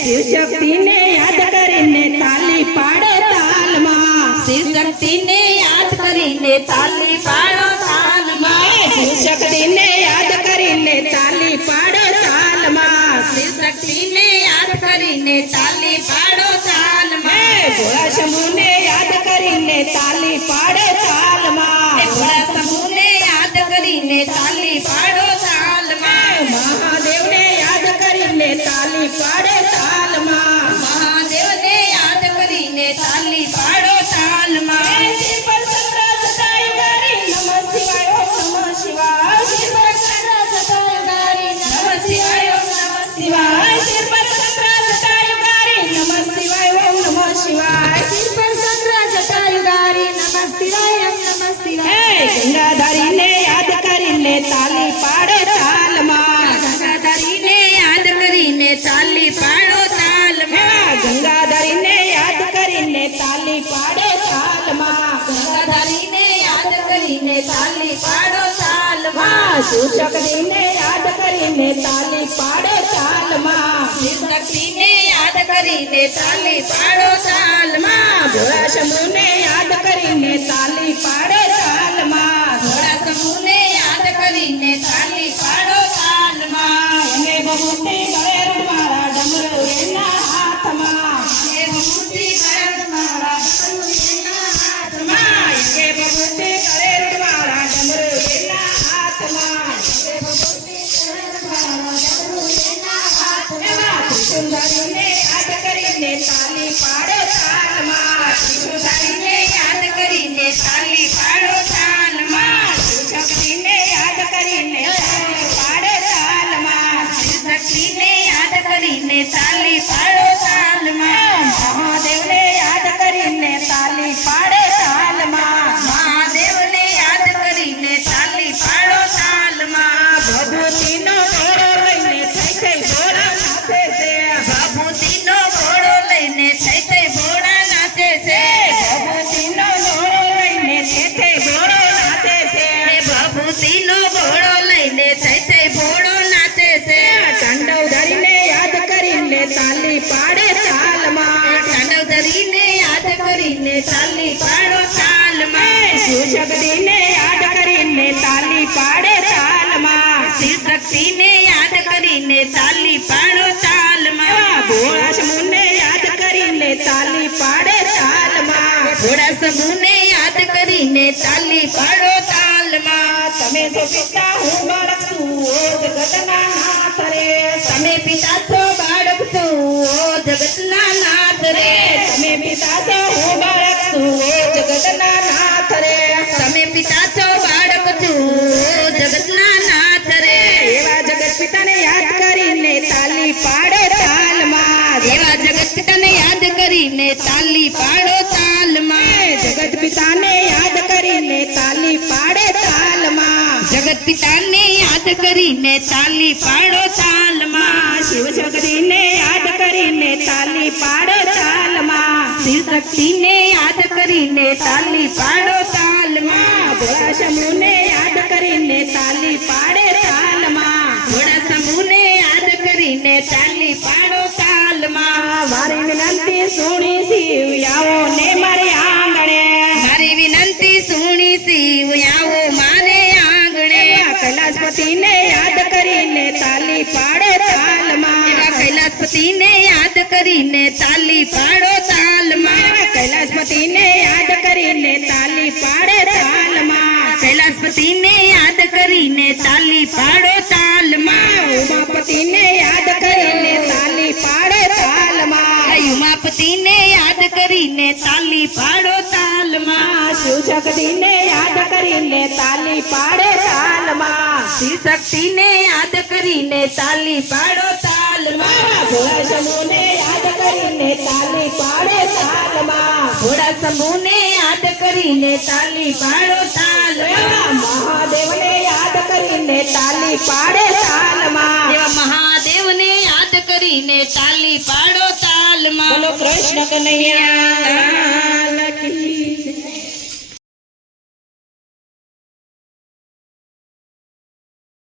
શિવ શક્તિને યાદ કરીને તાલી પાડો તાલમાં, શિવ શક્તિને યાદ કરીને તાલી પાડો તાલમાં, શિવ શક્તિને યાદ કરીને તાલી પાડો તાલમાં, શિવ શક્તિને યાદ કરીને તાલી પાડો તાલમાં, ભોળા શંભુને યાદ કરીને તાલી પાડો તાલમાં, ભોળા શંભુને યાદ કરીને તાલી પાડો તાલમાં, મહાદેવને યાદ કરીને તાલી પાડો તાલમાં, મહાદેવને યાદ કરીને તાલી પાડો તાલમાં, શિવ પર ચંદ્ર જટાયુગારી નમઃ શિવાય ઓમ નમઃ શિવાય, શિવ પર ચંદ્ર જટાયુગારી નમઃ શિવાય ઓમ નમઃ શિવાય, શિવ પર ચંદ્ર જટાયુગારી નમઃ શિવાય ઓમ નમઃ શિવાય, શિવ પર ચંદ્ર જટાયુગારી નમઃ શિવાય ઓમ નમઃ શિવાય, ગંગાધારીને યાદ કરીને તાલી પાડો તાલમાં, ગંગાધરીને યાદ કરીને તાલી પાડો તાલમાં, ગંગાધારીને યાદ કરીને તાલી પાડો તાલમાં, ગંગાધરીને યાદ કરીને તાલી પાડો તાલમાં, શિવ શક્તિને યાદ કરીને તાલી પાડો તાલમાં, શિવ શક્તિને યાદ કરીને તાલી પાડો તાલમાં, ભોળા શંભુને યાદ કરીને તાલી પાડો તાલમાં, ભોળા શંભુને યાદ કરીને તાલી પાડો તાલમાં, અને બબૂતી ગળે રૂમાળા ડમરુ એના હાથમાં, એ બબૂતી ગળે મારા ડમરુ એના હાથમાં, એ બબૂતી ગળે રૂમાળા ડમરુ એના હાથમાં, એ બબૂતી ગળે મારા ડમરુ એના હાથમાં, ત્રિશુલધારીને યાદ કરીને તાલી પાડો તાલમાં, ત્રિશુલધારીને યાદ કરીને તાલી પાડો તાલમાં, શિવ શક્તિને યાદ કરીને તાલી પાડો તાલમાં, શિવ શક્તિને યાદ કરીને તાલી પાડો તાલમાં, મહાદેવને યાદ કરીને તાલી પાડો તાલમાં, મહાદેવને યાદ કરીને તાલી પાડો તાલમાં, ભભૂતિનો ઘોડો લઈને થઈ થઈ ઘોડા નાચે છે, ભભૂતિનો ઘોડો લઈને થઈ થઈ ઘોડા નાચે છે, ભભૂતિનો ઘોડો લઈને થઈ થઈ ઘોડો નાચે છે, ભભૂતિનો ઘોડો લઈને થઈ થઈ ઘોડો નાચે છે, તાંડવ ધરીને યાદ કરીને તાલી પાડે તાલમાં, તાંડવ ધરીને યાદ કરીને તાલી પાડો તાલમાં, શિવ શક્તિને યાદ કરીને તાલી પાડે તાલમાં, શિવ શક્તિને યાદ કરીને તાલી પાડો તાલમાં, ભોળા શંભુને યાદ કરીને તાલી પાડે તાલમાં, ભોળા શંભુને યાદ કરીને તાલી પાડો તાલમાં, તમે છો પિતા હું બાળક છું ઓ જગતના નાથ રે, તમે પિતા છો બાળક છું ઓ જગતના નાથ રે, તમે પિતા છો હું બાળક છું ઓ જગતના નાથ રે, તમે પિતા છો બાળક છું ઓ જગતના નાથ રે, એવા જગત પિતાને યાદ કરીને તાલી પાડો તાલમાં, એવા જગત પિતાને યાદ કરીને તાલી પાડો તાલમાં, જગત પિતાને યાદ કરીને તાલી પાડે તાલમાં, જગત પિતાને યાદ કરીને તાલી પાડો તાલમાં, શિવ શક્તિને યાદ કરીને તાલી પાડો તાલમાં, શિવ શક્તિને યાદ કરીને તાલી પાડો તાલમાં, ભોળા શંભુને યાદ કરીને તાલી પાડે તાલમાં, ભોળા શંભુને યાદ કરીને તાલી પાડો તાલમાં, મારી વિનંતી સુણી શિવ આવો ને મારી આંગણે, મારી વિનંતી સુણી શિવ આવો મારે આંગણે, કૈલાસપતિને યાદ કરીને તાલી પાડો તાલમાં, એવા કૈલાસપતિને યાદ કરીને તાલી પાડો તાલમાં, કૈલાસપતિને યાદ કરીને તાલી પાડે તાલમાં, કૈલાસપતિને યાદ કરીને તાલી પાડો તાલમાં, ઉમાપતિને યાદ કરીને તાલી પાડો તાલમાં, ઉમાપતિને યાદ કરીને તાલી પાડો તાલમાં, શિવ શક્તિને યાદ કરીને તાલી પાડે તાલમાં, શિવ શક્તિને યાદ કરીને તાલી પાડો તાલમાં, ભોળા શંભુને યાદ કરીને તાલી પાડે તાલમાં, ભોળા શંભુને યાદ કરીને તાલી પાડો તાલમાં, મહાદેવને યાદ કરીને તાલી પાડે તાલમાં, એવા મહાદેવને યાદ કરીને તાલી પાડો તાલમાં, બોલો કૃષ્ણ કનૈયા લાલ કી